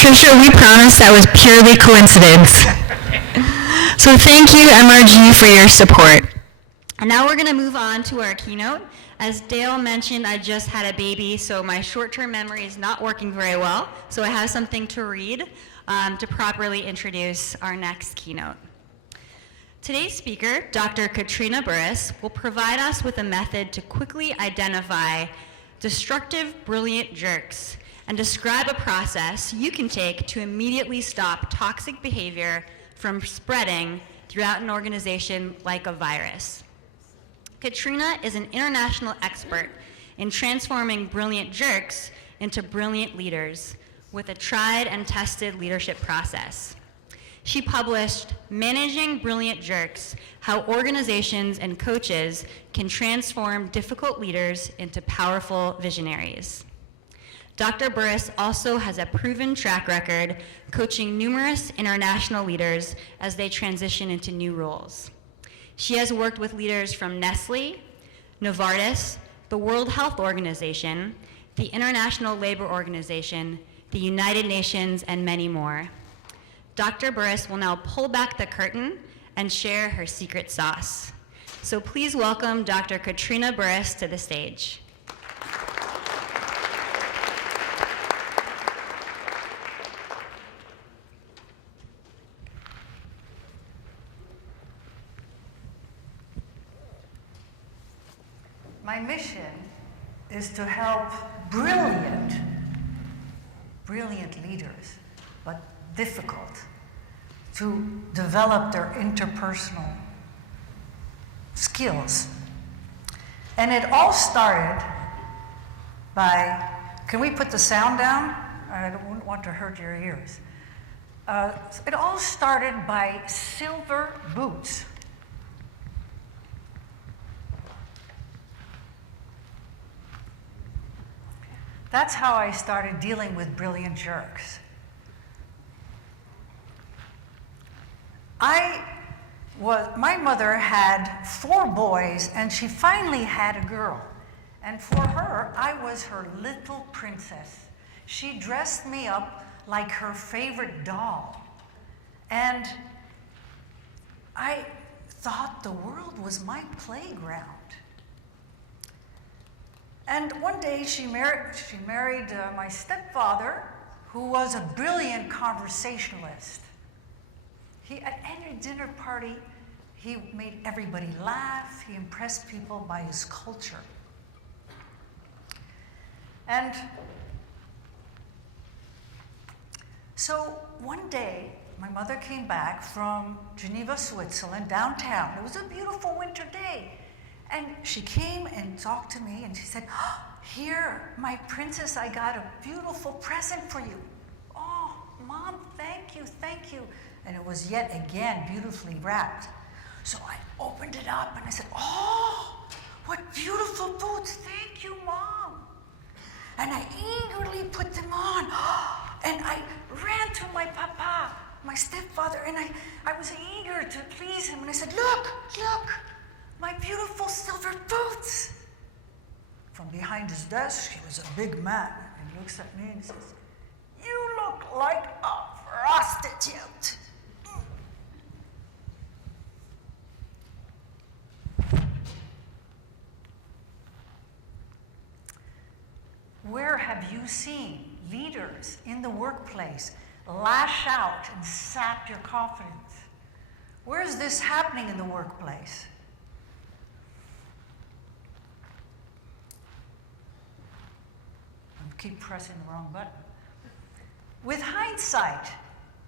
Trisha, we promise that was purely coincidence. So thank you, MRG, for your support. And now we're going to move on to our keynote. As Dale mentioned, I just had a baby, so my short-term memory is not working very well. So I have something to read to properly introduce our next keynote. Today's speaker, Dr. Katrina Burris, will provide us with a method to quickly identify destructive, brilliant jerks and describe a process you can take to immediately stop toxic behavior from spreading throughout an organization like a virus. Katrina is an international expert in transforming brilliant jerks into brilliant leaders with a tried and tested leadership process. She published Managing Brilliant Jerks: How Organizations and Coaches Can Transform Difficult Leaders into Powerful Visionaries. Dr. Burris also has a proven track record coaching numerous international leaders as they transition into new roles. She has worked with leaders from Nestle, Novartis, the World Health Organization, the International Labor Organization, the United Nations, and many more. Dr. Burris will now pull back the curtain and share her secret sauce. So please welcome Dr. Katrina Burris to the stage. My mission is to help brilliant leaders, but difficult, to develop their interpersonal skills. And it all started by, can we put the sound down? I don't want to hurt your ears. It all started by silver boots. That's how I started dealing with brilliant jerks. My mother had 4 boys, and she finally had a girl. And for her, I was her little princess. She dressed me up like her favorite doll. And I thought the world was my playground. And one day she married my stepfather, who was a brilliant conversationalist. At any dinner party, he made everybody laugh. He impressed people by his culture. And so one day, my mother came back from Geneva, Switzerland, downtown. It was a beautiful winter day. And she came and talked to me, and she said, "Oh, here, my princess, I got a beautiful present for you." "Oh, Mom, thank you, thank you." And it was yet again beautifully wrapped. So I opened it up, and I said, "Oh, what beautiful boots. Thank you, Mom." And I eagerly put them on. And I ran to my papa, my stepfather, and I was eager to please him. And I said, look, my beautiful silver boots." From behind his desk, he was a big man, and he looks at me and says, "You look like a prostitute." Where have you seen leaders in the workplace lash out and sap your confidence? Where is this happening in the workplace? Keep pressing the wrong button. With hindsight,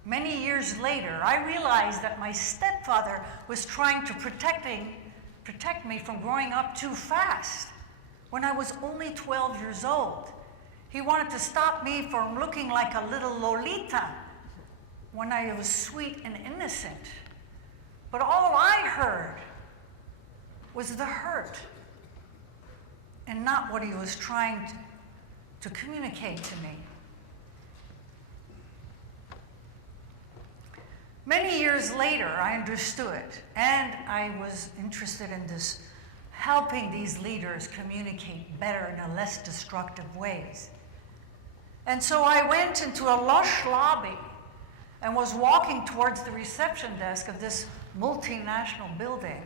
many years later, I realized that my stepfather was trying to protect me from growing up too fast. When I was only 12 years old, he wanted to stop me from looking like a little Lolita when I was sweet and innocent. But all I heard was the hurt and not what he was trying to communicate to me. Many years later, I understood, and I was interested in this, helping these leaders communicate better in a less destructive ways. And so I went into a lush lobby and was walking towards the reception desk of this multinational building,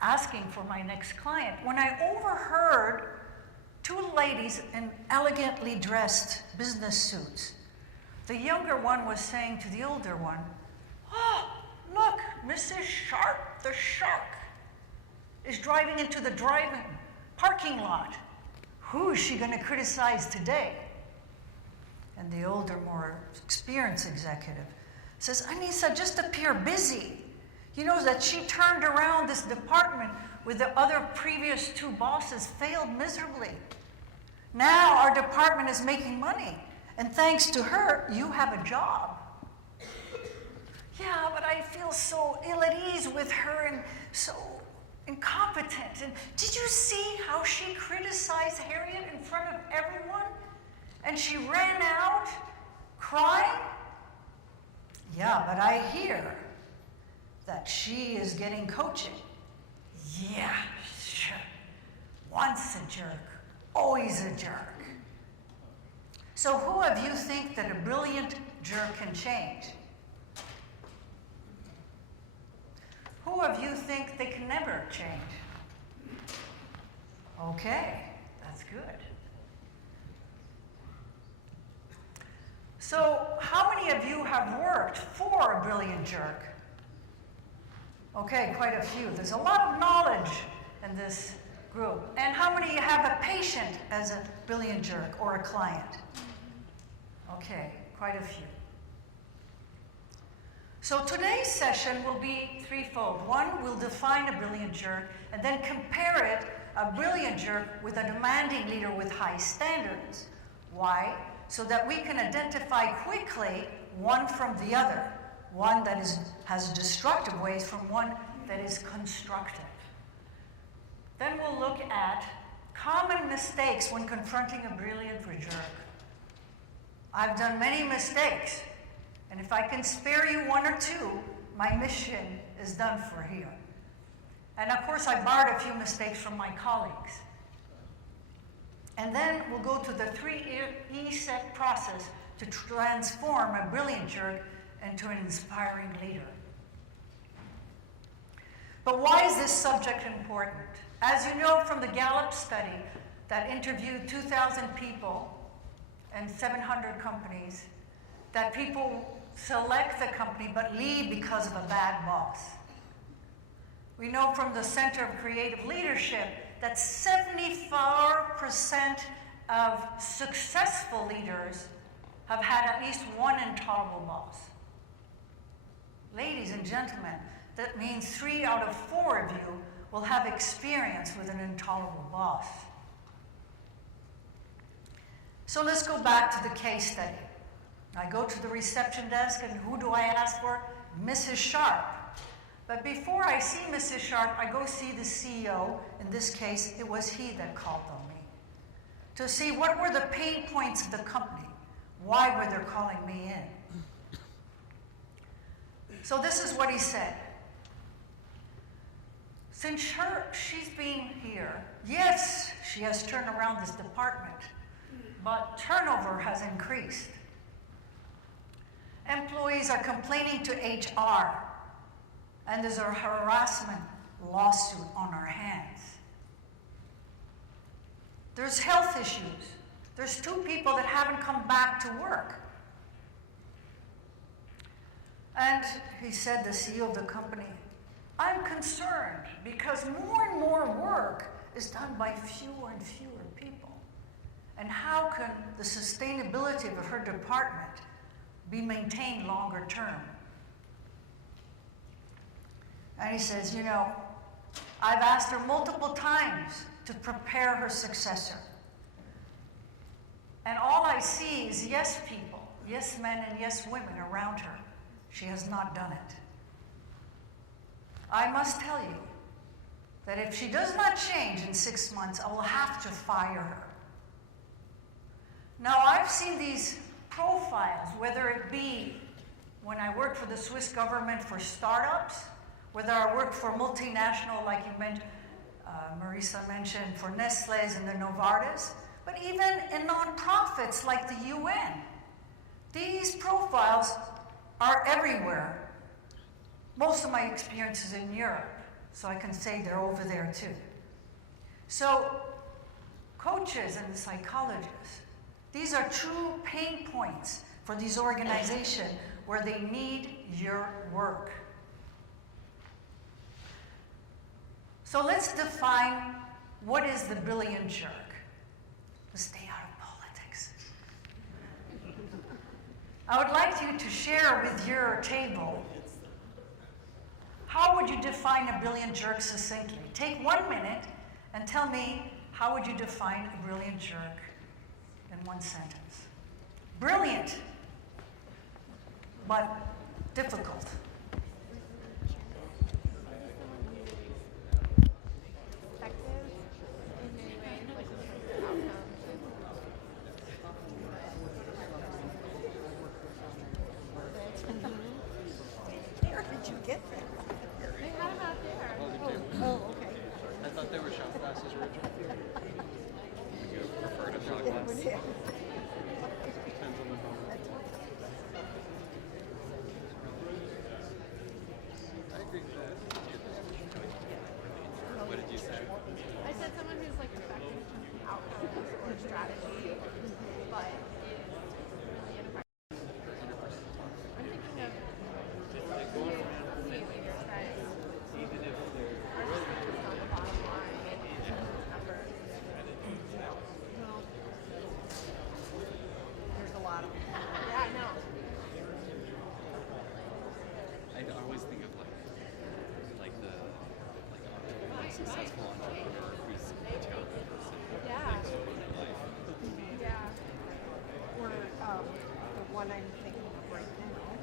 asking for my next client, when I overheard two ladies in elegantly dressed business suits. The younger one was saying to the older one, "Oh, look, Mrs. Sharp, the shark, is driving into the parking lot. Who is she going to criticize today?" And the older, more experienced executive says, "Anissa, just appear busy. You know that she turned around this department with the other previous two bosses, failed miserably. Now our department is making money, and thanks to her, you have a job." "Yeah, but I feel so ill at ease with her and so incompetent. And did you see how she criticized Harriet in front of everyone? And she ran out crying? Yeah, but I hear that she is getting coaching." "Yeah, sure. Once a jerk, always a jerk." So who of you think that a brilliant jerk can change? Who of you think they can never change? Okay, that's good. So how many of you have worked for a brilliant jerk? Okay, quite a few. There's a lot of knowledge in this group. And how many have a patient as a brilliant jerk or a client? Okay, quite a few. So today's session will be threefold. One, we'll define a brilliant jerk and then compare it, a brilliant jerk, with a demanding leader with high standards. Why? So that we can identify quickly one from the other, one that has destructive ways from one that is constructive. Then we'll look at common mistakes when confronting a brilliant jerk. I've done many mistakes, and if I can spare you one or two, my mission is done for here. And of course, I borrowed a few mistakes from my colleagues. And then we'll go to the 3E-set process to transform a brilliant jerk into an inspiring leader. But why is this subject important? As you know from the Gallup study that interviewed 2,000 people and 700 companies, that people select the company but leave because of a bad boss. We know from the Center of Creative Leadership that 74% of successful leaders have had at least one intolerable boss. Ladies and gentlemen, that means 3 out of 4 of you will have experience with an intolerable boss. So let's go back to the case study. I go to the reception desk, and who do I ask for? Mrs. Sharp. But before I see Mrs. Sharp, I go see the CEO. In this case, it was he that called on me, to see what were the pain points of the company. Why were they calling me in? So this is what he said. Since she's been here, yes, she has turned around this department, but turnover has increased. Employees are complaining to HR, and there's a harassment lawsuit on our hands. There's health issues. There's 2 people that haven't come back to work. And he said, the CEO of the company, "I'm concerned because more and more work is done by fewer and fewer people. And how can the sustainability of her department be maintained longer term?" And he says, "You know, I've asked her multiple times to prepare her successor. And all I see is yes people, yes men and yes women around her. She has not done it. I must tell you that if she does not change in 6 months, I will have to fire her." Now, I've seen these profiles, whether it be when I worked for the Swiss government for startups, whether I worked for multinational, like Marisa mentioned, for Nestlé's and the Novartis, but even in nonprofits like the UN. These profiles are everywhere. Most of my experience is in Europe, so I can say they're over there too. So, coaches and psychologists, these are true pain points for these organizations where they need your work. So let's define what is the brilliant jerk. Let's stay out of politics. I would like you to share with your table, how would you define a brilliant jerk succinctly? Take 1 minute and tell me, how would you define a brilliant jerk in one sentence? Brilliant, but difficult. Where did you get that? They had them out there. Oh, okay. I thought they were shot glasses originally. Would you prefer to shot glasses? Depends on the moment. I agree with that. What did you say? I said someone who's like effective in terms of outcomes or strategy, but is really ineffective. I'm thinking of key leaders that are just focused on the bottom line and numbers. Well, There's a lot of them. yeah, I know. I always think of a successful entrepreneur who's a terrible person. Yeah. Like, so in life. Yeah. Or the one I'm thinking of right now,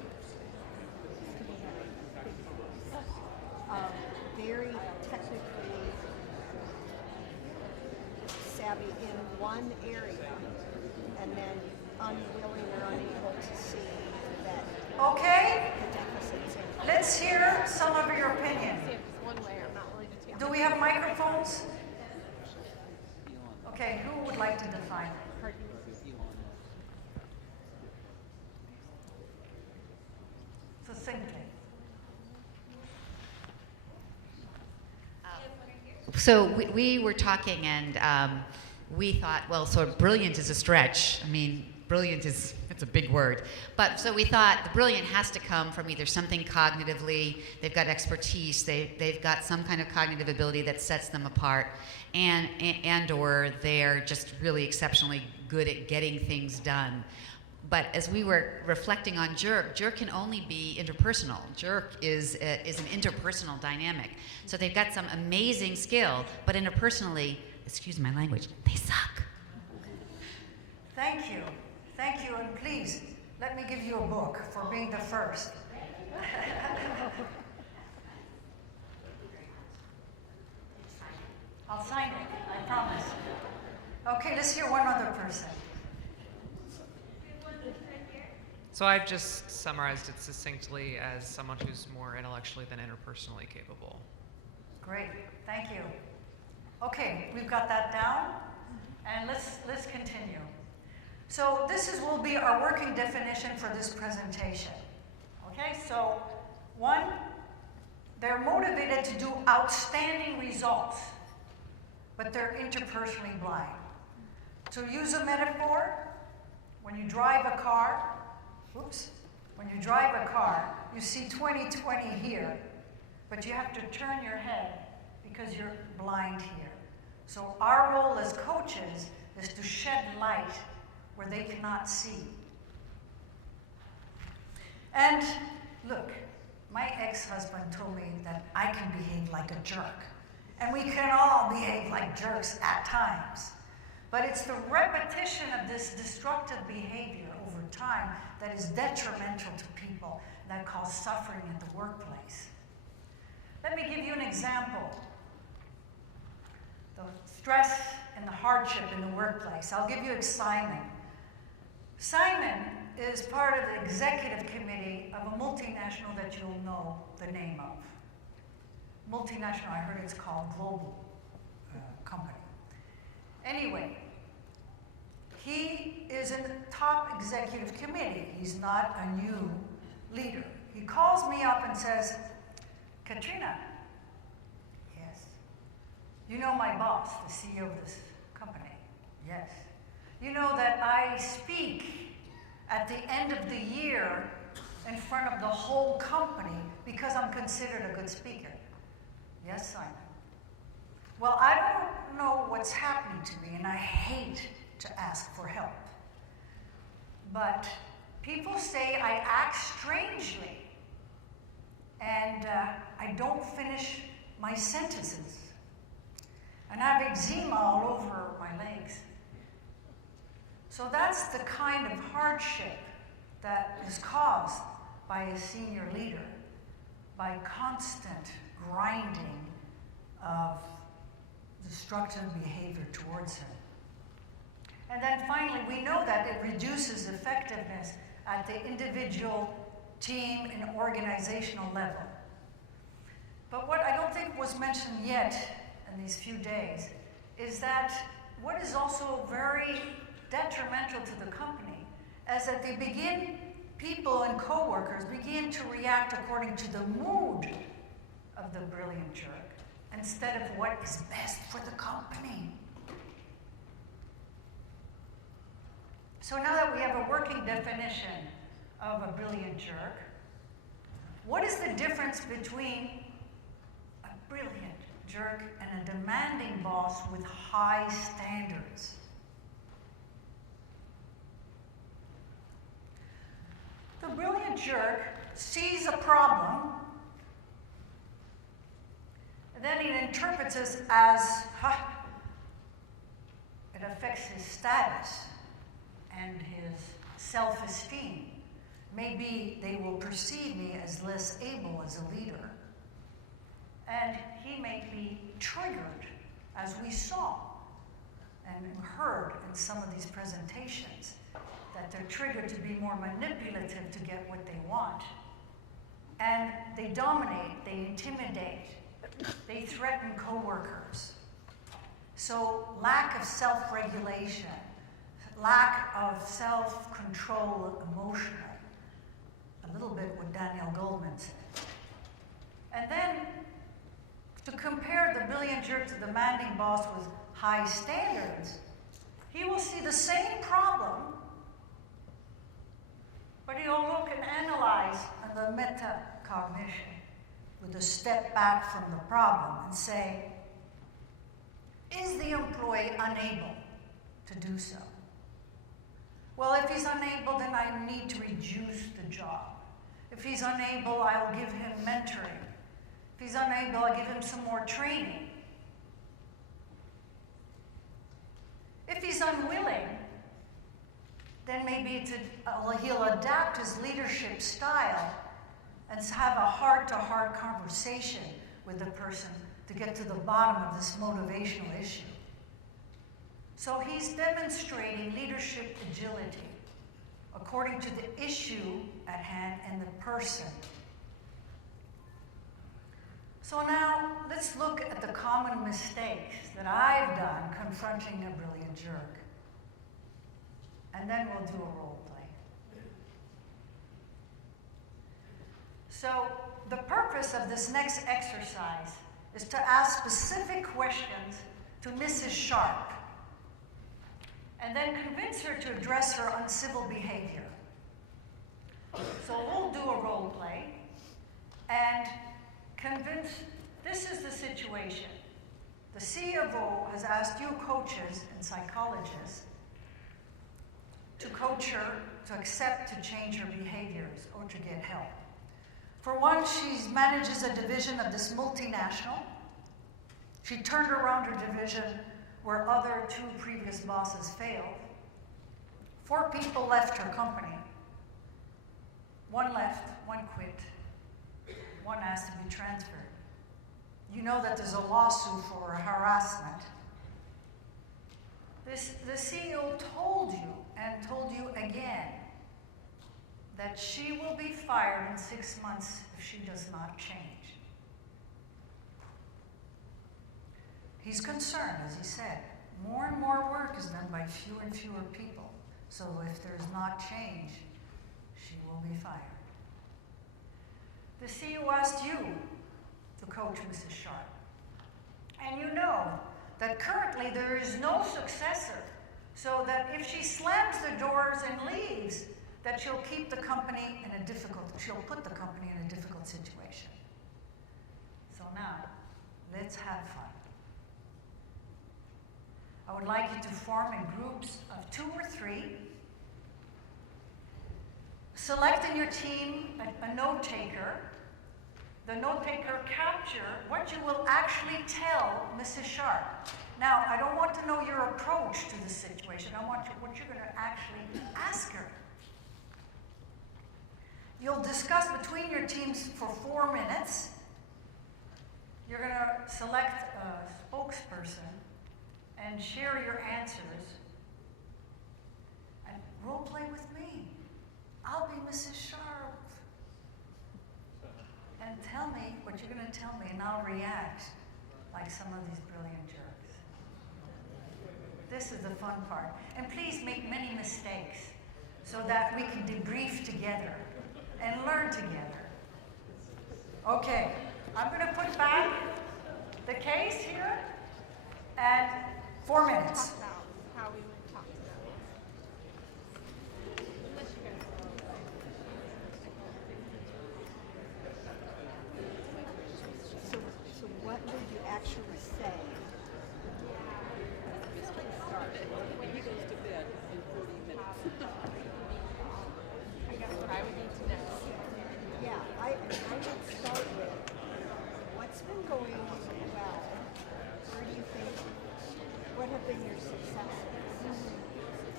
to be a big boss, very technically savvy in one area, and then unwilling or unable to see that Okay, the deficits in. let's hear some of your opinion. See if it's one way, I'm not willing to take. Do we have microphones? Okay, who would like to define it? Succinctly. So we were talking, and we thought, well, so brilliant is a stretch. I mean, brilliant is, it's a big word. But so we thought the brilliant has to come from either something cognitively, they've got expertise, they've got some kind of cognitive ability that sets them apart, and or they're just really exceptionally good at getting things done. But as we were reflecting on jerk can only be interpersonal. Jerk is an interpersonal dynamic. So they've got some amazing skill, but interpersonally, excuse my language, they suck. Thank you. Thank you, and please, let me give you a book for being the first. I'll sign it, I promise. Okay, let's hear one other person. So I've just summarized it succinctly as someone who's more intellectually than interpersonally capable. Great, thank you. Okay, we've got that down, and let's continue. So will be our working definition for this presentation. Okay, so 1, they're motivated to do outstanding results, but they're interpersonally blind. To use a metaphor, when you drive a car, you see 20/20 here, but you have to turn your head because you're blind here. So our role as coaches is to shed light where they cannot see. And look, my ex-husband told me that I can behave like a jerk. And we can all behave like jerks at times. But it's the repetition of this destructive behavior over time that is detrimental to people, that cause suffering at the workplace. Let me give you an example. The stress and the hardship in the workplace. I'll give you Simon. Simon is part of the executive committee of a multinational that you'll know the name of. Multinational, I heard it's called Global Company. Anyway, he is in the top executive committee. He's not a new leader. He calls me up and says, Katrina, yes. You know my boss, the CEO of this company? Yes. You know that I speak at the end of the year in front of the whole company because I'm considered a good speaker. Yes, Simon. Well, I don't know what's happening to me, and I hate to ask for help. But people say I act strangely, and I don't finish my sentences. And I have eczema all over my legs. So that's the kind of hardship that is caused by a senior leader, by constant grinding of destructive behavior towards him. And then finally, we know that it reduces effectiveness at the individual, team, and organizational level. But what I don't think was mentioned yet in these few days is that what is also very detrimental to the company is that people and coworkers begin to react according to the mood of the brilliant jerk instead of what is best for the company. So now that we have a working definition of a brilliant jerk, what is the difference between a brilliant jerk and a demanding boss with high standards? The brilliant jerk sees a problem, and then he interprets it as, it affects his status and his self-esteem. Maybe they will perceive me as less able as a leader. And he may be triggered, as we saw and heard in some of these presentations, that they're triggered to be more manipulative to get what they want. And they dominate, they intimidate, they threaten coworkers. So lack of self-regulation, lack of self-control emotional, a little bit what Daniel Goldman said. And then to compare the brilliant jerk to the demanding boss with high standards, he will see the same problem, but he'll look and analyze on the metacognition with a step back from the problem and say, is the employee unable to do so? Well, if he's unable, then I need to reduce the job. If he's unable, I'll give him mentoring. If he's unable, I'll give him some more training. If he's unwilling, then maybe he'll adapt his leadership style and have a heart-to-heart conversation with the person to get to the bottom of this motivational issue. So he's demonstrating leadership agility according to the issue at hand and the person. So now let's look at the common mistakes that I've done confronting a brilliant jerk. And then we'll do a role play. So the purpose of this next exercise is to ask specific questions to Mrs. Sharp and then convince her to address her uncivil behavior. So we'll do a role play and convince, this is the situation. The CFO has asked you coaches and psychologists to coach her, to accept, to change her behaviors, or to get help. For one, she manages a division of this multinational. She turned around her division where other two previous bosses failed. 4 people left her company. 1 left, 1 quit, 1 asked to be transferred. You know that there's a lawsuit for harassment. The CEO told you, and told you again, that she will be fired in 6 months if she does not change. He's concerned, as he said, more and more work is done by fewer and fewer people. So if there's not change, she will be fired. The CEO asked you to coach Mrs. Sharp. And you know that currently there is no successor, so that if she slams the doors and leaves, that she'll keep the company in a difficult, she'll put the company in a difficult situation. So now, let's have fun. I would like you to form in groups of 2 or 3. Select in your team a note taker. The note taker capture what you will actually tell Mrs. Sharp. Now, I don't want to know your approach to the situation. I want what you're going to actually ask her. You'll discuss between your teams for 4 minutes. You're going to select a spokesperson and share your answers. And role play with me. I'll be Mrs. Sharp. And tell me what you're going to tell me, and I'll react like some of these brilliant jerks. This is the fun part. And please make many mistakes so that we can debrief together and learn together. Okay, I'm going to put back the case here and 4 minutes. Talk about how we would talk to them. Unless you guys. So what would you actually say? When he goes to bed in 40 minutes. I guess what I would need to know. Yeah, I would start with what's been going well. Where do you think? What have been your successes?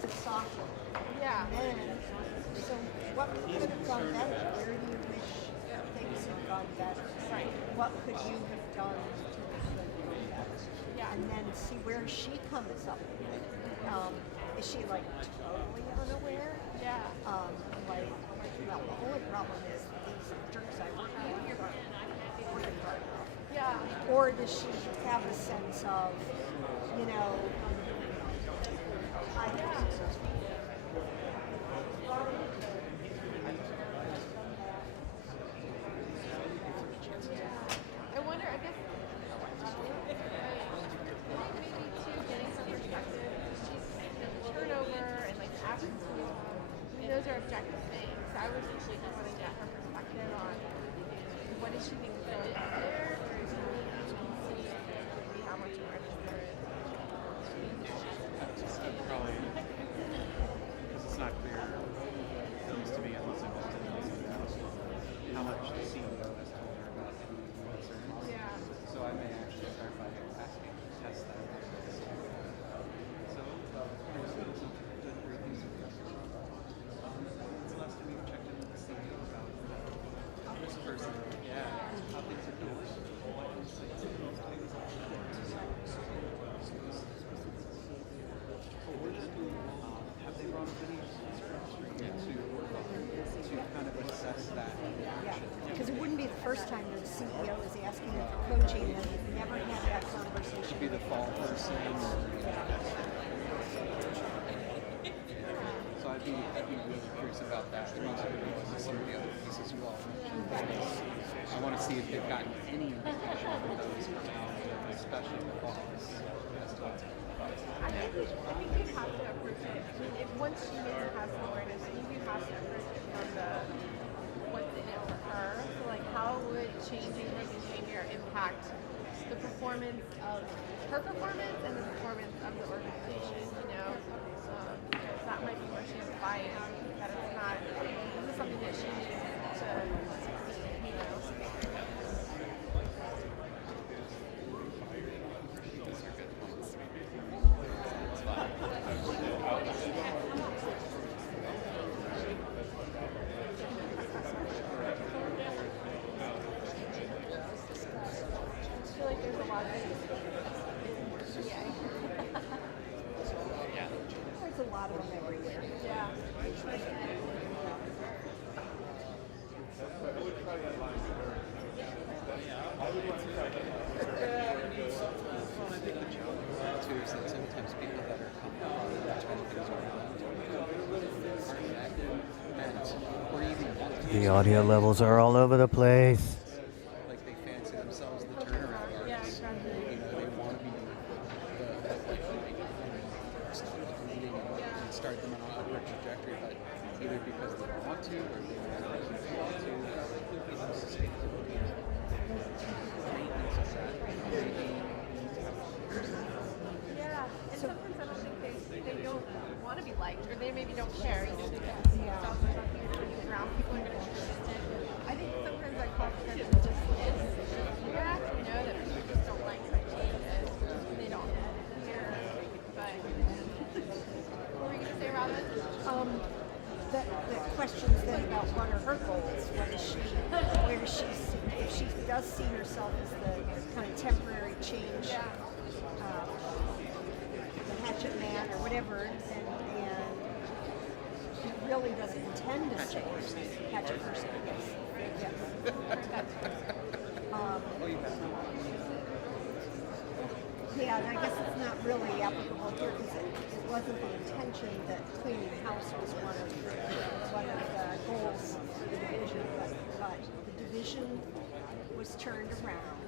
To soften. Yeah. And then, so what could have gone better? Where do you wish things had gone better? Right. What could you have done to make them go better? Yeah. And then see where she comes up with it. Is she like totally unaware? Yeah. Like, well, the only problem is these jerks I work with aren't working hard enough. Yeah. Or does she have a sense of, you know, I I wonder, I guess, maybe too, getting some perspective. She's turnover and like absence. I mean, those are objective things. I would usually just want to get her perspective on what does she think is going on there, where is she see maybe how much awareness there is. Probably, because it's not clear, at least to me, unless I've looked at it, how much the CEO has told her about any concerns. Yeah. So I may actually start by asking to test that. So, there's been some good great things with this. When's the last time you checked in with the CEO about this person? Yeah, how things are going. Have they brought up any concerns for you to kind of assess that reaction? because it wouldn't be the first time that a CEO is asking you for coaching and you've never had that conversation. Should be the fall person. So I'd be really curious about that. And also because of some of the other pieces you all mentioned. I want to see if they've gotten any indication from those around, especially the fall, as to what's I think you have to approach it. I mean, if once she maybe has the awareness, I think you have to approach it from the what's in it for her. So like, how would changing her behavior impact the performance of her performance and the performance of the organization? You know, because that might be where she has buy-in. That it's not. This is something that she needs to. You know. I feel like there's a lot of There's a lot of them everywhere. yeah. The audio levels are all over the place. Like they fancy themselves the turnaround Yeah, artists. exactly. You know, they want to be first leading and start them on an upward trajectory, but either because they don't want to or they don't want to, sustainability and maintenance of that maybe need to have Yeah, and sometimes I don't think they don't want to be liked, or they maybe don't care. You know, they don't see themselves as something that's going to be around. People are going to be consistent. I think sometimes that confidence is just you actually know that people just don't like such changes. They don't care. But what were you going to say, Robin? The questions then about what are her goals? What is she? Where does she? If she does see herself as the kind of temporary change, the hatchet man or whatever, and she really doesn't intend to stay hatchet person. Yes. Yeah, and I guess it's not really applicable here because it wasn't the intention that cleaning house was one of the goals for the division, but the division was turned around.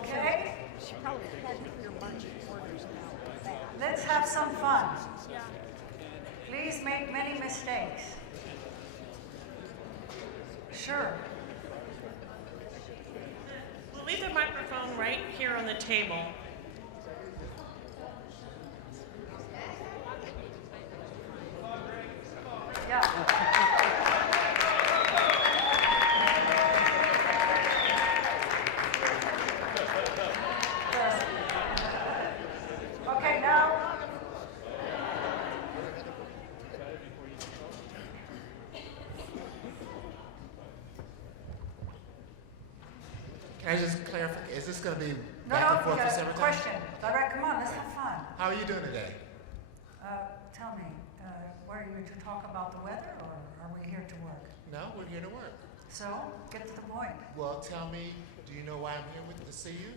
Okay? She probably had clear marching orders about that. Let's have some fun. Please make many mistakes. Sure. We'll leave the microphone right here on the table. Okay, now. Can I just clarify? Is this going to be No, back and no, forth you for got several a times? question. Direct, come on, let's have fun. How are you doing today? Tell me, were you to talk about the weather or are we here to work? No, we're here to work. So, get to the point. Well, tell me, do you know why I'm here to see you?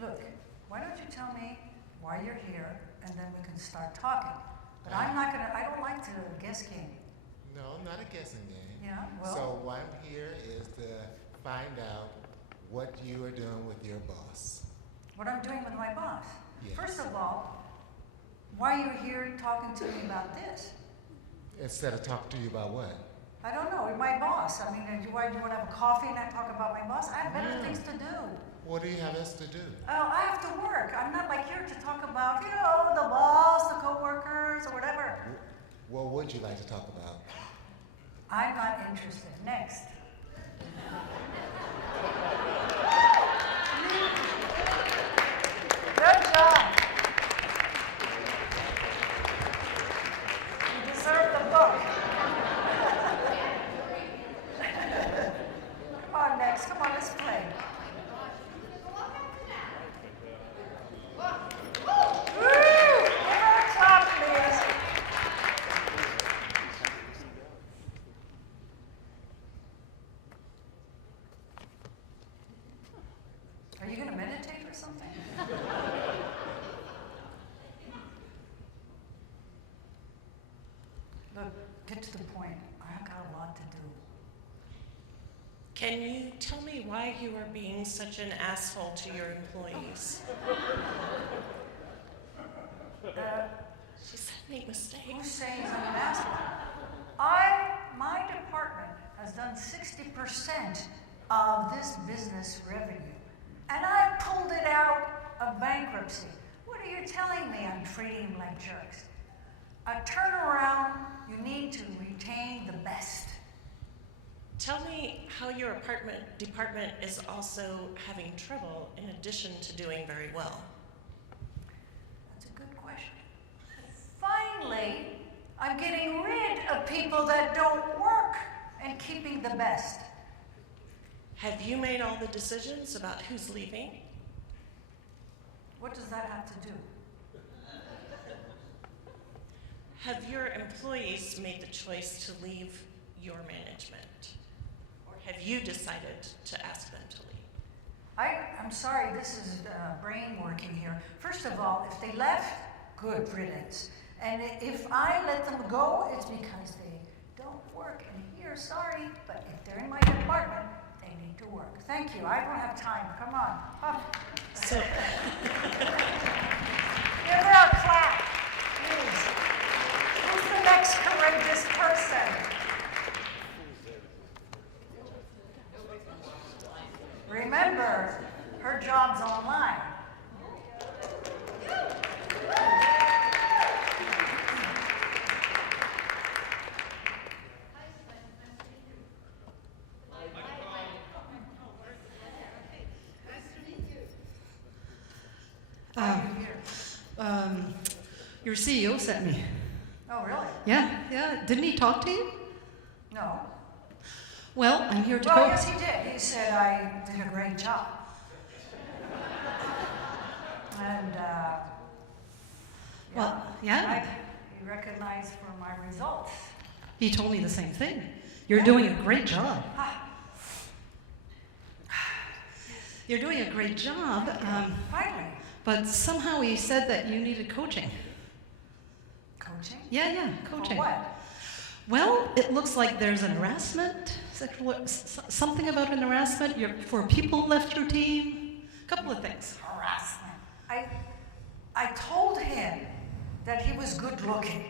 Look, why don't you tell me why you're here and then we can start talking. But I don't like to guess game. No, not a guessing game. Yeah, well. So why I'm here is to find out what you are doing with your boss. What I'm doing with my boss. Yes. First of all, why are you here talking to me about this? Instead of talking to you about what? I don't know, my boss. I mean, why do you want to have a coffee and I talk about my boss? I have better things to do. What do you have else to do? Oh, I have to work. I'm not like here to talk about, the boss, the coworkers, or whatever. What would you like to talk about? I'm not interested. Next. Good job. You deserve the book. Come on, next. Come on, let's play. Woo! Give her a clap, please. Are you going to meditate or something? Look, get to the point. I've got a lot to do. Can you tell me why you are being such an asshole to your employees? She said make mistakes. Who's saying I'm an asshole? My department has done 60% of this business revenue, and I pulled it out of bankruptcy. What are you telling me? I'm treating them like jerks. A turnaround, you need to retain the best. Tell me how your department is also having trouble in addition to doing very well. That's a good question. Finally, I'm getting rid of people that don't work and keeping the best. Have you made all the decisions about who's leaving? What does that have to do? Have your employees made the choice to leave your management? Or have you decided to ask them to leave? I'm sorry, this is brain working here. First of all, if they left, good riddance. And if I let them go, it's because they don't work. And here's We're sorry, but if they're in my department, they need to work. Thank you. I don't have time. Come on. Up. So, Give her a clap, please. Who's the next courageous person? Remember, her job's online. Your CEO sent me. Oh, really? Yeah. Didn't he talk to you? No. Well, I'm here to Well, coach. yes, he did. He said I did a great job. And, Well, yeah. He recognized for my results. He told me the same thing. You're doing a great job. You're doing a great job, Finally. but somehow he said that you needed coaching. Coaching? Yeah, coaching. For what? Well, it looks like there's an harassment, something about an harassment for people who left your team. A couple of things. Harassment. I told him that he was good looking.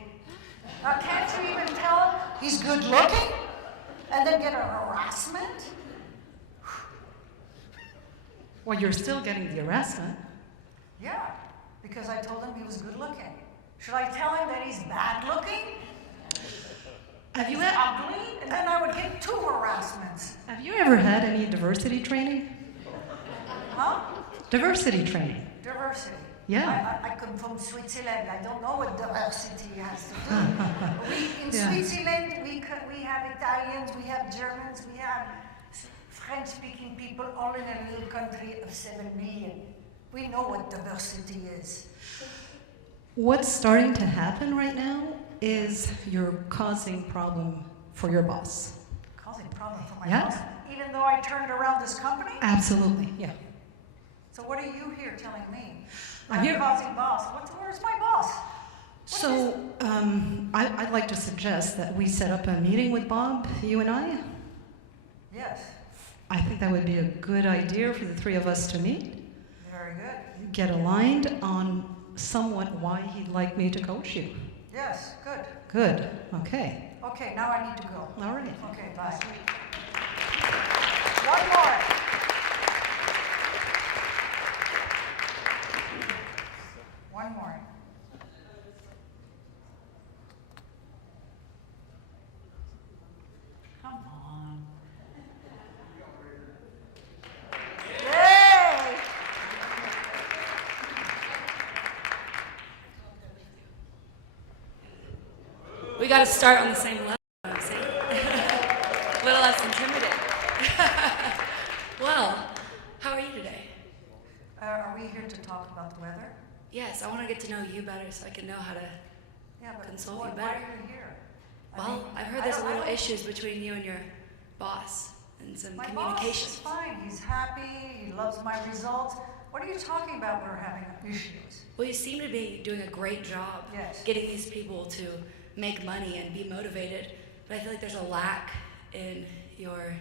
Now, can't you even tell him he's good looking? And then get a harassment? Well, you're still getting the harassment. Yeah, because I told him he was good looking. Should I tell him that he's bad looking? Have you, He's ugly? And then I would get 2 harassments. have you ever had any diversity training? Huh? Diversity training. Diversity. Yeah. I come from Switzerland. I don't know what diversity has to do. In Yeah. Switzerland, we have Italians, we have Germans, we have French-speaking people, all in a little country of 7 million. We know what diversity is. What's starting to happen right now is you're causing problem for your boss. Causing problem for my Yeah. boss. Even though I turned around this company? Absolutely, yeah. So what are you here telling me? I'm here- causing boss. Where's my boss? So, I'd like to suggest that we set up a meeting with Bob, you and I. Yes, I think that would be a good idea for the 3 of us to meet, very good. get aligned on somewhat why he'd like me to coach you. Yes, good. Good, okay. Okay, now I need to go. All right. Okay, bye. One more. One more. Come on. Yay! We got to start on the same level, I'm saying. A little less intimidating. Well, how are you today? Are we here to talk about the weather? Yes, I want to get to know you better so I can know how to Yeah, but consult why you better. are you here? I Well, mean, I've heard I there's don't- a I little don't- issues between you and your boss and some My boss communication. is fine. He's happy. He loves my results. What are you talking about? We're having issues. Well, you seem to be doing a great job Yes. getting these people to make money and be motivated, but I feel like there's a lack in your,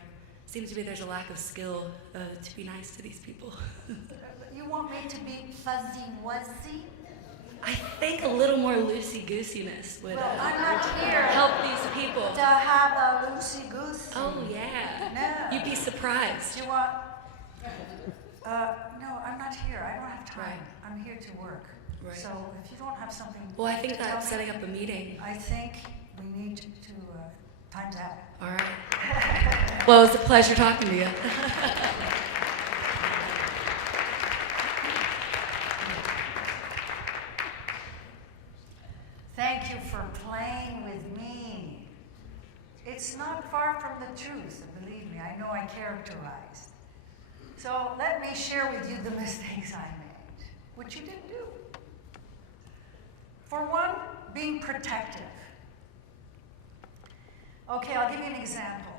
seems to be there's a lack of skill to be nice to these people. You want me to be fuzzy-wuzzy? I think a little more loosey-goosiness would Well, I'm not here help these people. to have a loosey-goosey. Oh, yeah. No. You'd be surprised. Do you want... no, I'm not here. I don't have time. Right. I'm here to work. Right. So if you don't have something Well, I think to tell that me, setting up a meeting. I think we need to time's out. All right. Well, it was a pleasure talking to you. Thank you for playing with me. It's not far from the truth, believe me. I know I characterized. So let me share with you the mistakes I made, which you didn't do. For one, being protective. Okay, I'll give you an example.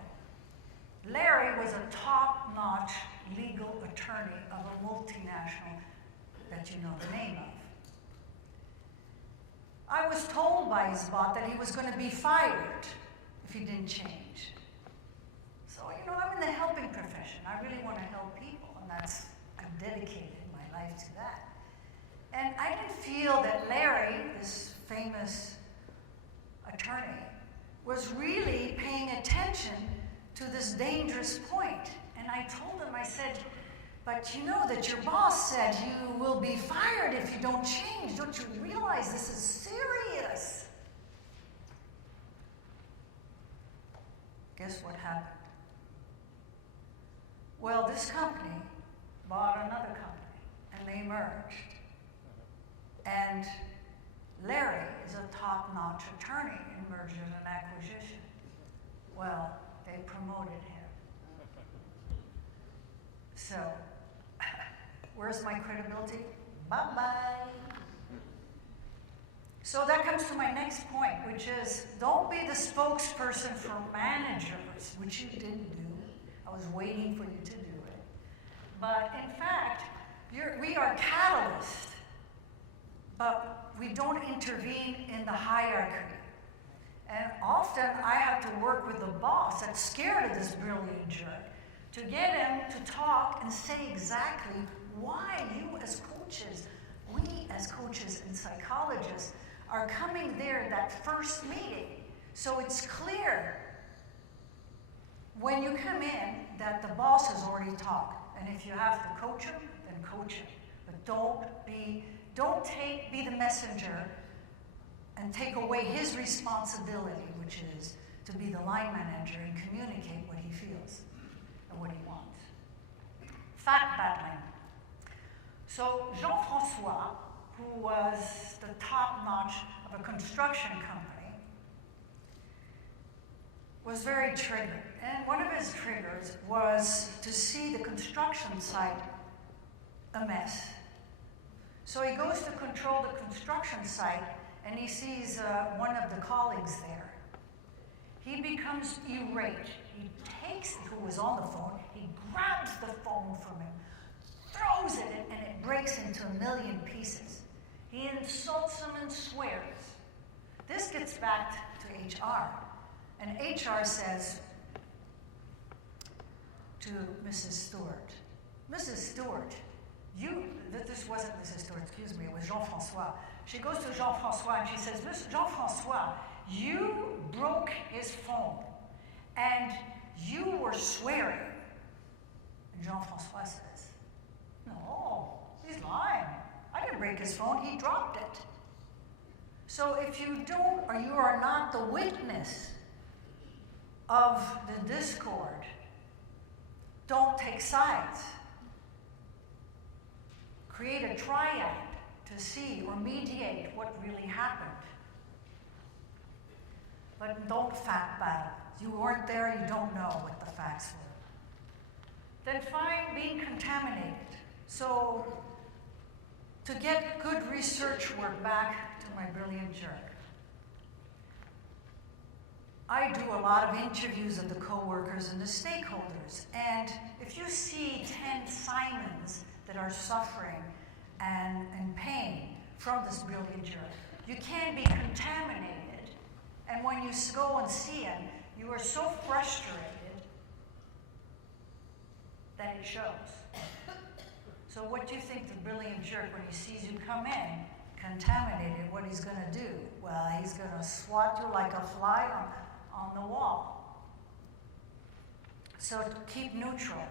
Larry was a top-notch legal attorney of a multinational that you know the name of. I was told by his boss that he was going to be fired if he didn't change. mission. I really want to help people, and I've dedicated my life to that. And I didn't feel that Larry, this famous attorney, was really paying attention to this dangerous point. And I told him, I said, but you know that your boss said you will be fired if you don't change. Don't you realize this is serious? Guess what happened? Well, this company bought another company, and they merged. And Larry is a top-notch attorney in mergers and acquisition. Well, they promoted him. So, where's my credibility? Bye-bye. So that comes to my next point, which is don't be the spokesperson for managers, which you didn't do. I was waiting for you to do it. But in fact, we are catalysts, but we don't intervene in the hierarchy. And often I have to work with the boss that's scared of this brilliant jerk to get him to talk and say exactly why you as coaches, we as coaches and psychologists are coming there that first meeting. So it's clear when you come in that the boss has already talked. And if you have to coach him, then coach him. But don't be the messenger and take away his responsibility, which is to be the line manager and communicate what he feels and what he wants. Fact battling. So Jean-François, who was the top notch of a construction company, was very triggered. And one of his triggers was to see the construction site a mess. So he goes to control the construction site and he sees one of the colleagues there. He becomes irate. He takes, who was on the phone, he grabs the phone from him, throws it, and it breaks into a million pieces. He insults him and swears. This gets back to HR. And HR says to Mrs. Stewart, Mrs. Stewart, this wasn't Mrs. Stewart, excuse me, it was Jean-François. She goes to Jean-François and she says, Jean-François, you broke his phone and you were swearing. And Jean-François says, no, he's lying. I didn't break his phone, he dropped it. So if you don't, or you are not the witness of the discord, don't take sides. Create a triad to see or mediate what really happened. But don't fact battle. You weren't there, you don't know what the facts were. Then find being contaminated. So to get good research work, back to my brilliant jerk. I do a lot of interviews of the coworkers and the stakeholders. And if you see 10 Simons that are suffering and pain from this brilliant jerk, you can be contaminated. And when you go and see him, you are so frustrated that it shows. So what do you think the brilliant jerk, when he sees you come in, contaminated, what he's going to do? Well, he's going to swat you like a fly on the wall. So to keep neutral.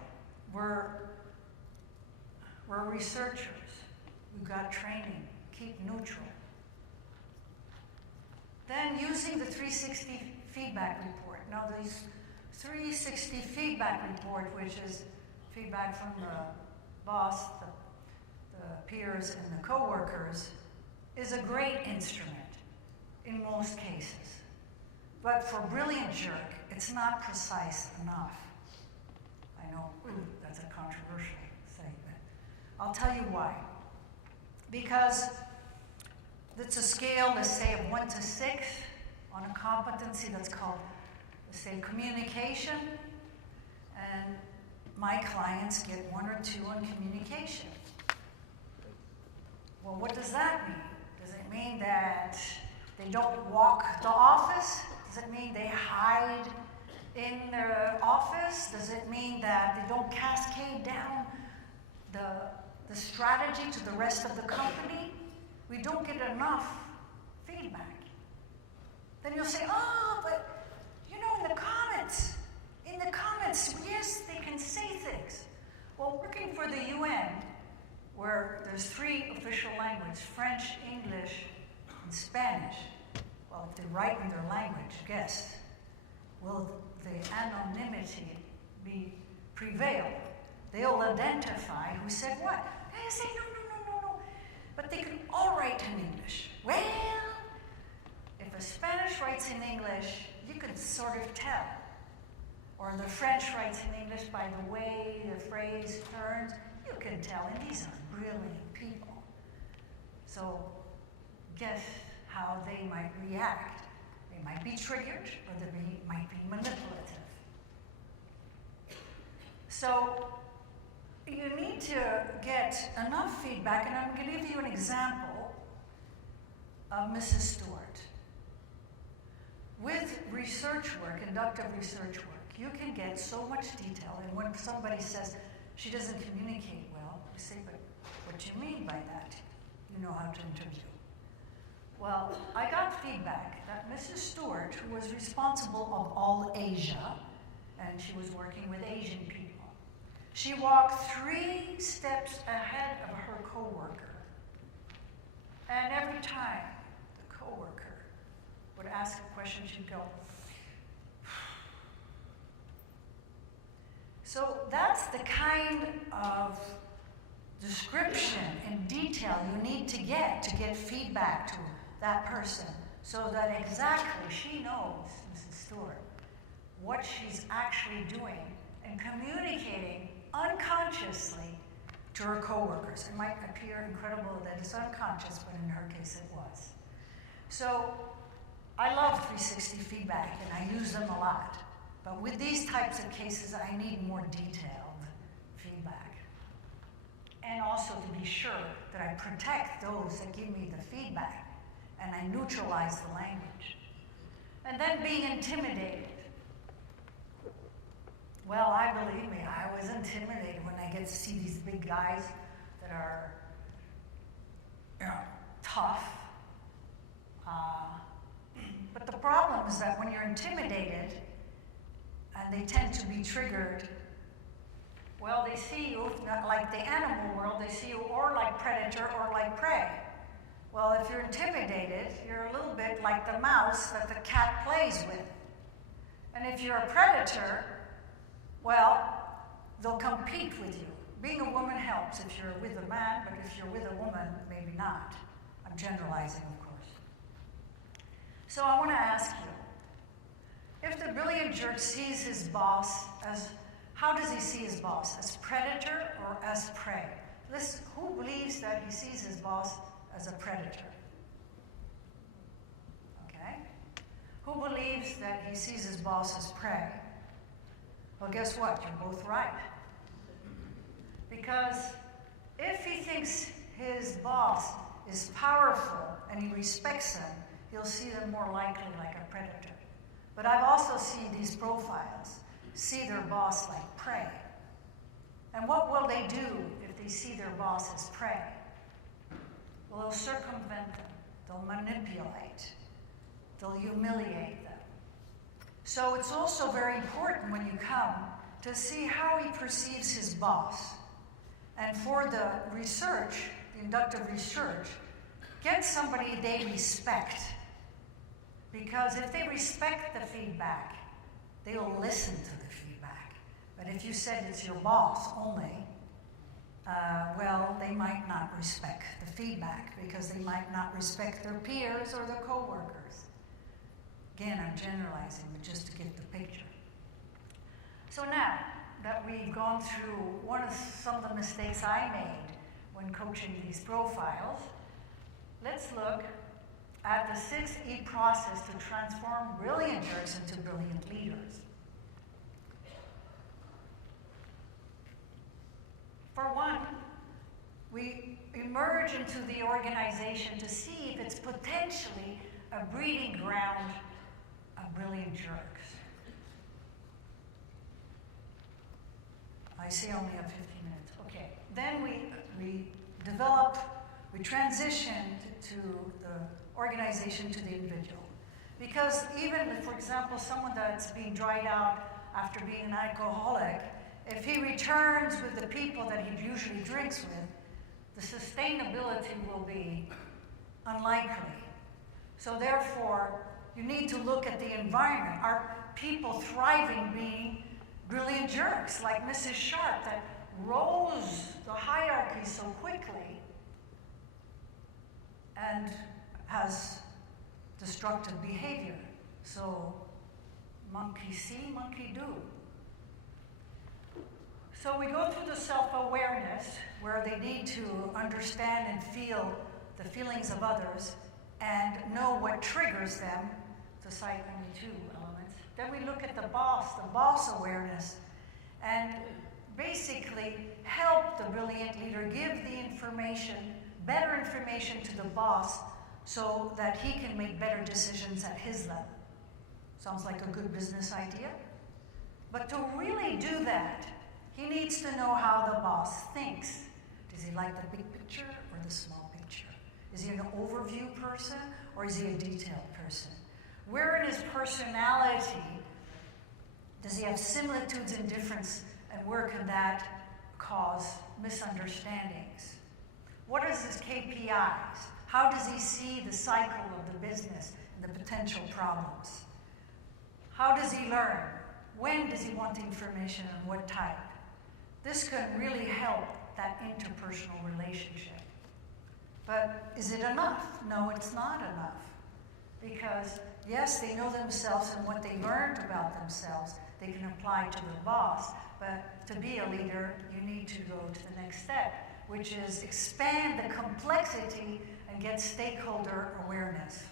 We're researchers. We've got training. Keep neutral. Then using the 360 feedback report. Now this 360 feedback report, which is feedback from the boss, the peers, and the coworkers, is a great instrument in most cases. But for brilliant jerk, it's not precise enough. I know, that's a controversial statement. I'll tell you why. Because it's a scale, let's say, of 1 to 6 on a competency that's called, let's say, communication. And my clients get 1 or 2 on communication. Well, what does that mean? Does it mean that they don't walk the office? Does it mean they hide in their office? bias? Does it mean that they don't cascade down the strategy to the rest of the company? We don't get enough feedback. Then you'll say, oh, but you know, in the comments, yes, they can say things. Well, working for the UN, where there's 3 official languages, French, English, and Spanish. Well, if they write in their language, guess, will the anonymity prevail? They'll identify who said what. They say, no. But they can all write in English. Well, if a Spanish writes in English, you can sort of tell. Or the French writes in English by the way the phrase turns, you can tell. And these are brilliant people. So guess how they might react. They might be triggered, or they might be manipulative. So you need to get enough feedback, and I'm going to give you an example of Mrs. Stewart. With research work, inductive research work, you can get so much detail, and when somebody says she doesn't communicate well, you say, but what do you mean by that? You know how to interview. Well, I got feedback that Mrs. Stewart, who was responsible of all Asia, and she was working with Asian people, she walked 3 steps ahead of her coworker. And every time the coworker would ask a question, she'd go. So that's the kind of description and detail you need to get feedback to that person, so that exactly she knows, Mrs. Stewart, what she's actually doing and communicating unconsciously to her coworkers. It might appear incredible that it's unconscious, but in her case it was. So I love 360 feedback, and I use them a lot. But with these types of cases, I need more detailed feedback. And also to be sure that I protect those that give me the feedback, and I neutralize the language. And then being intimidated. Well, believe me, I was intimidated when I get to see these big guys that are, tough. But the problem is that when you're intimidated, and they tend to be triggered, well, they see you, not like the animal world, they see you or like predator or like prey. Well, if you're intimidated, you're a little bit like the mouse that the cat plays with. And if you're a predator, well, they'll compete with you. Being a woman helps if you're with a man, but if you're with a woman, maybe not. I'm generalizing, of course. So I want to ask you, if the brilliant jerk sees his boss as, how does he see his boss? As predator or as prey? Listen, who believes that he sees his boss as a predator? Okay. Who believes that he sees his boss as prey? Well, guess what? You're both right. Because if he thinks his boss is powerful and he respects them, he'll see them more likely like a predator. But I've also seen these profiles see their boss like prey. And what will they do if they see their boss as prey? Well, they'll circumvent them. They'll manipulate. They'll humiliate them. So it's also very important when you come to see how he perceives his boss. And for the research, the inductive research, get somebody they respect. Because if they respect the feedback, they will listen to the feedback. But if you said it's your boss only, well, they might not respect the feedback because they might not respect their peers or their coworkers. Again, I'm generalizing, but just to get the picture. So now that we've gone through some of the mistakes I made when coaching these profiles, let's look at the 6E process to transform brilliant jerks into brilliant leaders. For one, we emerge into the organization to see if it's potentially a breeding ground of brilliant jerks. I say only have 15 minutes. Okay. Then we transitioned to the organization to the individual. Because even, for example, someone that's being dried out after being an alcoholic, if he returns with the people that he usually drinks with, the sustainability will be unlikely. So therefore, you need to look at the environment. Are people thriving being brilliant jerks like Mrs. Sharp that rose the hierarchy so quickly and has destructive behavior? So monkey see, monkey do. So we go through the self-awareness where they need to understand and feel the feelings of others and know what triggers them, to cite only 2 elements. Then we look at the boss awareness, and basically help the brilliant leader give the information, better information to the boss so that he can make better decisions at his level. Sounds like a good business idea. But to really do that, he needs to know how the boss thinks. Does he like the big picture or the small picture? Is he an overview person or is he a detailed person? Where in his personality does he have similitudes and difference, and where can that cause misunderstandings? What is his KPIs? How does he see the cycle of the business and the potential problems? How does he learn? When does he want information and what type? This can really help that interpersonal relationship. But is it enough? No, it's not enough. Because yes, they know themselves and what they learned about themselves, they can apply to their boss. But to be a leader, you need to go to the next step, which is expand the complexity and get stakeholder awareness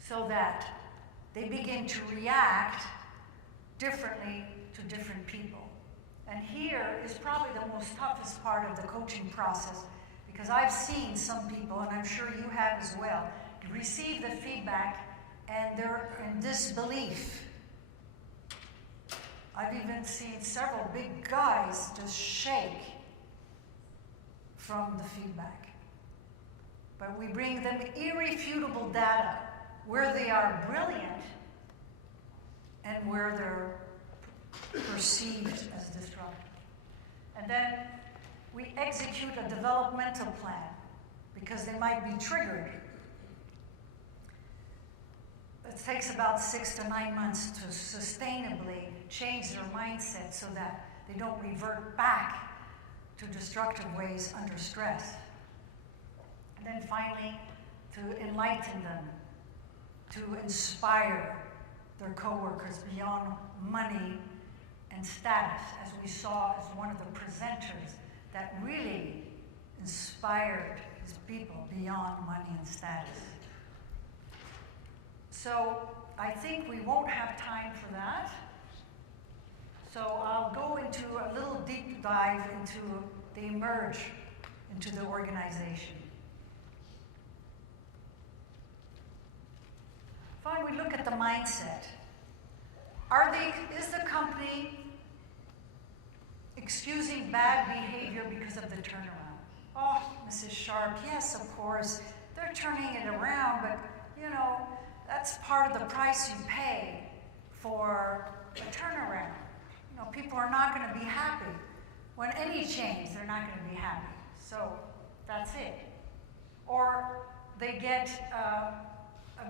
so that they begin to react differently to different people. And here is probably the most toughest part of the coaching process, because I've seen some people, and I'm sure you have as well, receive the feedback and they're in disbelief. I've even seen several big guys just shake from the feedback. But we bring them irrefutable data where they are brilliant and where they're perceived as disruptive. And then we execute a developmental plan because they might be triggered. It takes about 6 to 9 months to sustainably change their mindset so that they don't revert back to destructive ways under stress. And then finally, to enlighten them, to inspire their coworkers beyond money and status, as we saw as one of the presenters that really inspired his people beyond money and status. So I think we won't have time for that. So I'll go into a little deep dive into the emerge into the organization. Fine, we look at the mindset. Is the company excusing bad behavior because of the turnaround? Oh, Mrs. Sharp, yes, of course, they're turning it around, but you know, that's part of the price you pay for a turnaround. You know, people are not going to be happy. When any change, they're not going to be happy. So that's it. Or they get a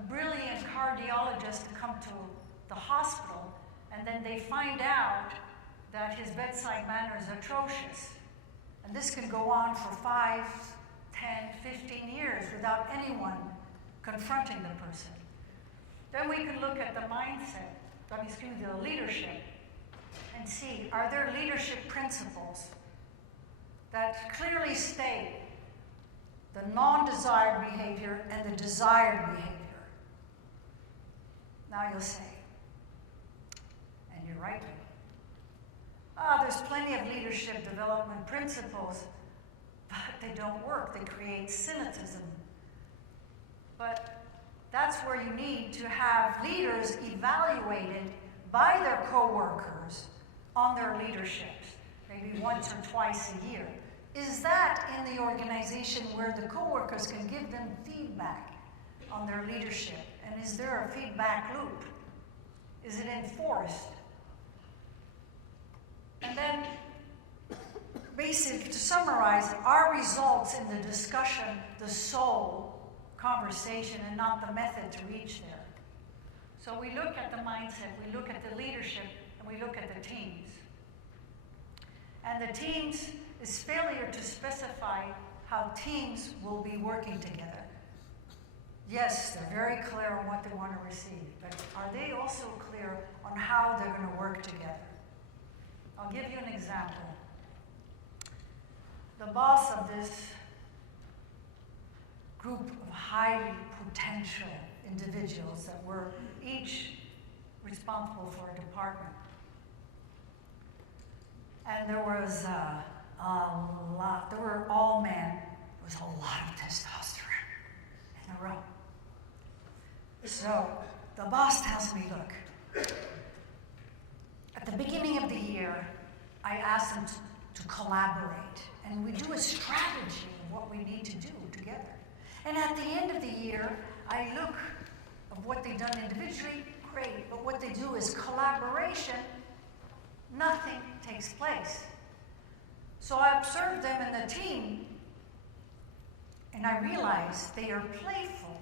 brilliant cardiologist to come to the hospital, and then they find out that his bedside manner is atrocious. And this can go on for 5, 10, 15 years without anyone confronting the person. Then we can look at the mindset, the leadership, and see, are there leadership principles that clearly state the non-desired behavior and the desired behavior? Now you'll say, and you're right, there's plenty of leadership development principles, but they don't work. They create cynicism. But that's where you need to have leaders evaluated by their coworkers on their leadership, maybe once or twice a year? Is that in the organization where the coworkers can give them feedback on their leadership? And is there a feedback loop? Is it enforced? And then, basically, to summarize, are results in the discussion the sole conversation and not the method to reach there? So we look at the mindset, we look at the leadership, and we look at the teams. And the teams is failure to specify how teams will be working together. Yes, they're very clear on what they want to receive, but are they also clear on how they're going to work together? I'll give you an example. The boss of this group of highly potential individuals that were each responsible for a department. And there was a lot, they were all men. There was a lot of testosterone in the room. So the boss tells me, look, at the beginning of the year, I asked them to collaborate, and we do a strategy of what we need to do together. And at the end of the year, I look of what they've done individually, great, but what they do is collaboration, nothing takes place. So I observe them in the team, and I realize they are playful,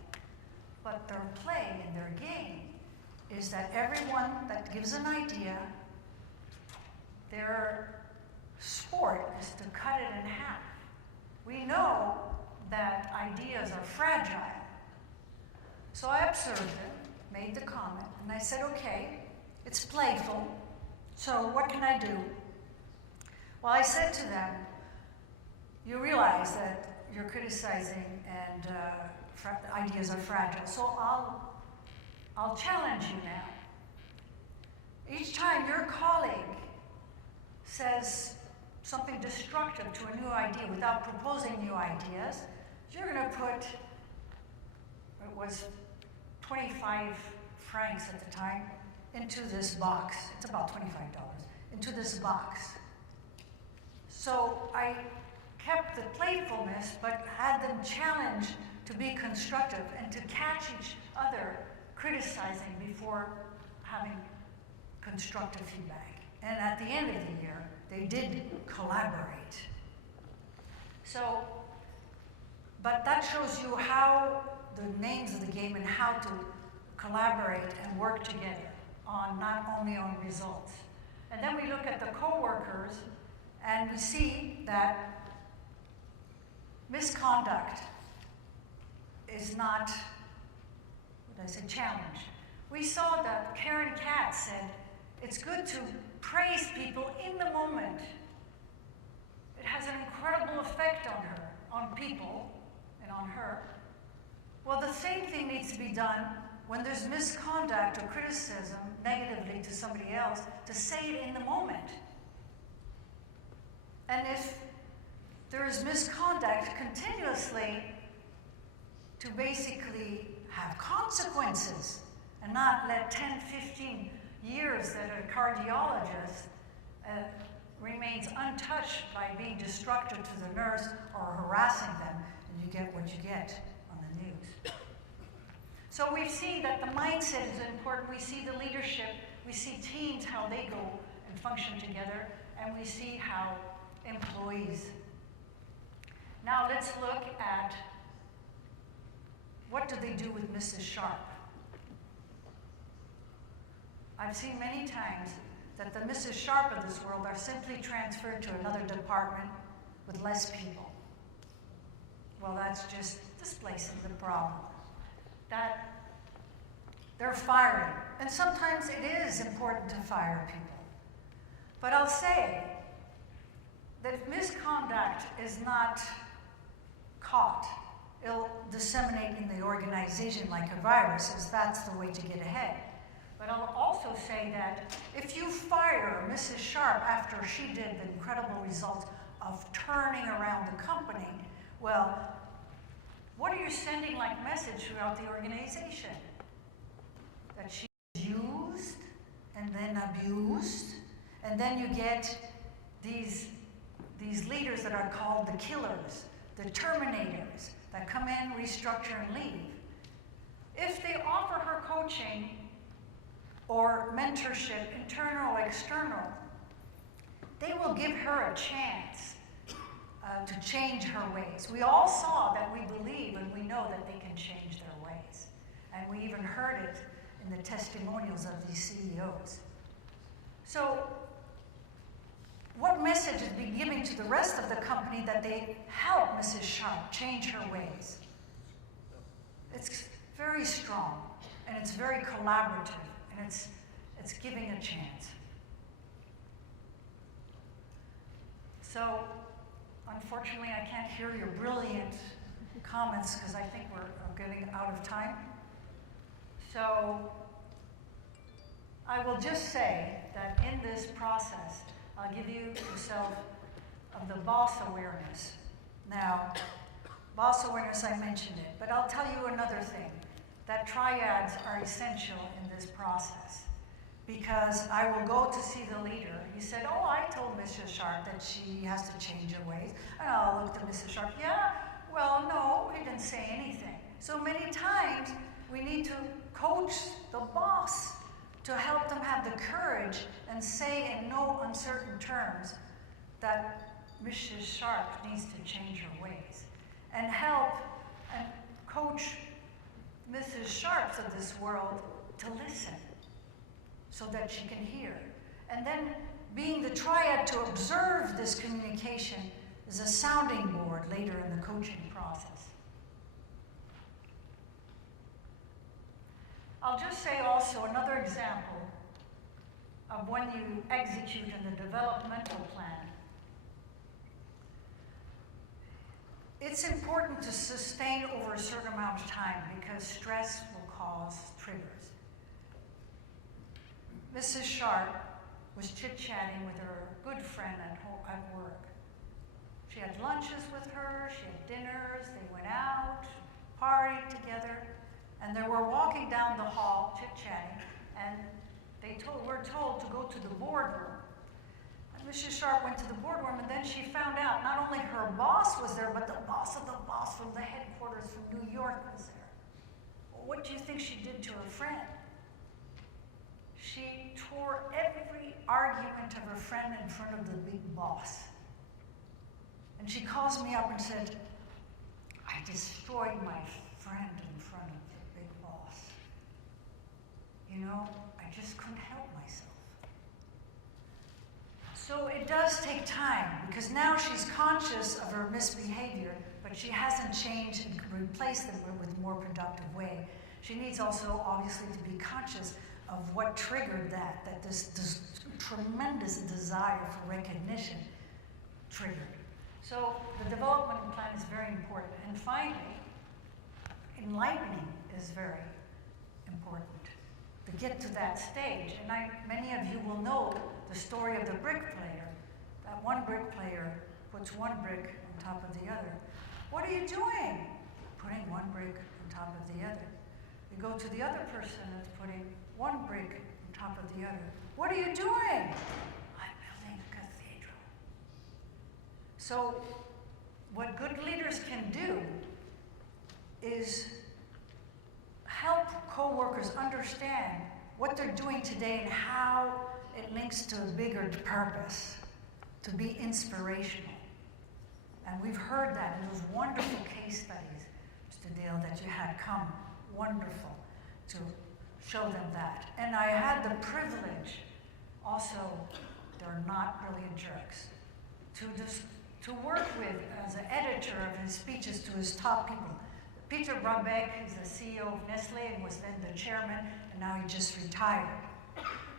but their play and their game is that everyone that gives an idea, their sport is to cut it in half. We know that ideas are fragile. So I observed them, made the comment, and I said, okay, it's playful, so what can I do? Well, I said to them, you realize that you're criticizing and ideas are fragile, so I'll challenge you now. Each time your colleague says something destructive to a new idea without proposing new ideas, you're going to put, it was 25 francs at the time, into this box. It's about $25, into this box. So I kept the playfulness, but had them challenge to be constructive and to catch each other criticizing before having constructive feedback. And at the end of the year, they did collaborate. So, but that shows you how the names of the game and how to collaborate and work together on not only on results. And then we look at the coworkers and we see that misconduct is not, what did I say, challenged. We saw that Karen Katz said, it's good to praise people in the moment. It has an incredible effect on her, on people, and on her. Well, the same thing needs to be done when there's misconduct or criticism negatively to somebody else, to say it in the moment. And if there is misconduct continuously, to basically have consequences and not let 10, 15 years that a cardiologist remains untouched by being destructive to the nurse or harassing them, and you get what you get on the news. So we've seen that the mindset is important. We see the leadership, we see teams, how they go and function together, and we see how employees. Now let's look at what do they do with Mrs. Sharp. I've seen many times that the Mrs. Sharp of this world are simply transferred to another department with less people. Well, that's just displacing the problem. That they're firing. And sometimes it is important to fire people. But I'll say that if misconduct is not caught, it'll disseminate in the organization like a virus, as that's the way to get ahead. But I'll also say that if you fire Mrs. Sharp after she did the incredible results of turning around the company, well, what are you sending like message throughout the organization? That she's used and then abused And then you get these leaders that are called the killers, the terminators, that come in, restructure, and leave. If they offer her coaching or mentorship, internal or external, they will give her a chance to change her ways. We all saw that we believe and we know that they can change their ways. And we even heard it in the testimonials of these CEOs. So, what message is being given to the rest of the company that they help Mrs. Sharp change her ways? It's very strong, and it's very collaborative, and it's giving a chance. So, unfortunately, I can't hear your brilliant comments because I think we're getting out of time. So, I will just say that in this process, I'll give you yourself of the boss awareness. Now, boss awareness, I mentioned it, but I'll tell you another thing, that triads are essential in this process, because I will go to see the leader. He said, oh, I told Mrs. Sharp that she has to change her ways. And I'll look to Mrs. Sharp, yeah, well, no, he didn't say anything. So many times, we need to coach the boss to help them have the courage and say in no uncertain terms that Mrs. Sharp needs to change her ways. And help and coach Mrs. Sharps of this world to listen so that she can hear. And then being the triad to observe this communication is a sounding board later in the coaching process. I'll just say also another example of when you execute in the developmental plan. It's important to sustain over a certain amount of time because stress will cause triggers. Mrs. Sharp was chit-chatting with her good friend at work. She had lunches with her, she had dinners, they went out, partied together, and they were walking down the hall chit-chatting, and were told to go to the boardroom. And Mrs. Sharp went to the boardroom, and then she found out not only her boss was there, but the boss of the boss from the headquarters from New York was there. Well, what do you think she did to her friend? She tore every argument of her friend in front of the big boss. And she calls me up and said, I destroyed my friend in front of the big boss. You know, I just couldn't help myself. So it does take time, because now she's conscious of her misbehavior, but she hasn't changed and replaced it with a more productive way. She needs also, obviously, to be conscious of what triggered that this tremendous desire for recognition triggered. So the development plan is very important. And finally, enlightening is very important to get to that stage. And many of you will know the story of the bricklayer. That one bricklayer puts one brick on top of the other. What are you doing? Putting one brick on top of the other. You go to the other person that's putting one brick on top of the other. What are you doing? I'm building a cathedral. So what good leaders can do is help co-workers understand what they're doing today and how it links to a bigger purpose, to be inspirational. And we've heard that in those wonderful case studies, Mr. Dale, that you had come. Wonderful to show them that. And I had the privilege, also, they're not brilliant jerks, to work with as an editor of his speeches to his top people. Peter Brabeck is the CEO of Nestle and was then the chairman, and now he just retired.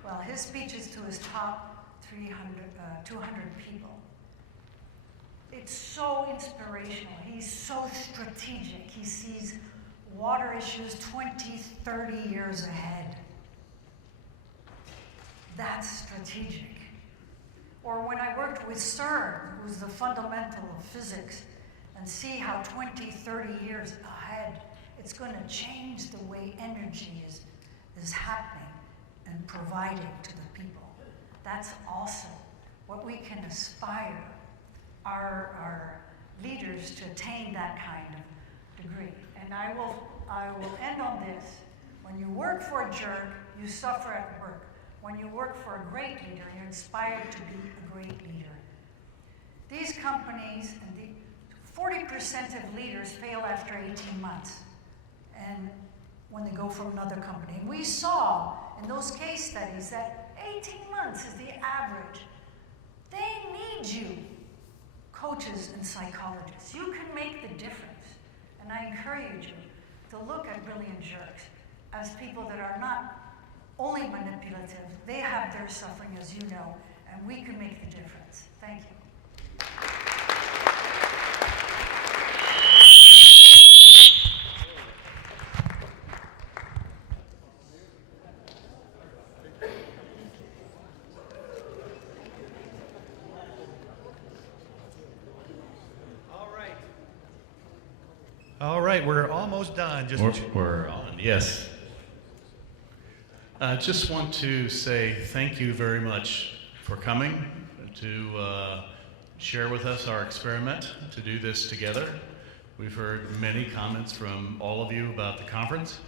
Well, his speeches to his top 200 people. It's so inspirational. He's so strategic. He sees water issues 20, 30 years ahead. That's strategic. Or when I worked with CERN, who's the fundamental of physics, and see how 20, 30 years ahead, it's going to change the way energy is happening and providing to the people. That's also what we can aspire our leaders to attain that kind of degree. And I will end on this. When you work for a jerk, you suffer at work. When you work for a great leader, you're inspired to be a great leader. These companies, and 40% of leaders fail after 18 months, and when they go from another company. And we saw in those case studies that 18 months is the average. They need you, coaches and psychologists. You can make the difference. And I encourage you to look at brilliant jerks as people that are not only manipulative, they have their suffering, as you know, and we can make the difference. Thank you. All right, we're almost done. We're on, yes. I just want to say thank you very much for coming to share with us our experiment to do this together. We've heard many comments from all of you about the conference.